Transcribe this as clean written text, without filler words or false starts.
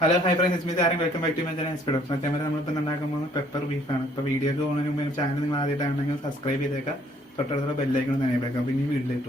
Hello hi friends, Smith ആരും welcome back to my channel speed. സത്യം പറഞ്ഞാൽ നമ്മളിപ്പോൾ ഉണ്ടാക്കാൻ പോകുന്നത് പെപ്പർ ബീഫാണ്. ഇപ്പോൾ വീഡിയോക്ക് പോകുന്നതിന് മുമ്പ് ചാനൽ നിങ്ങൾ ആദ്യമായിട്ടാണെങ്കിൽ സബ്സ്ക്രൈബ് ചെയ്തേക്കാം, തൊട്ടടുത്തുള്ള ബെല്ലൈക്കണം തന്നെ വെക്കാം. പിന്നെ ഈ വീട്ടിലേക്ക്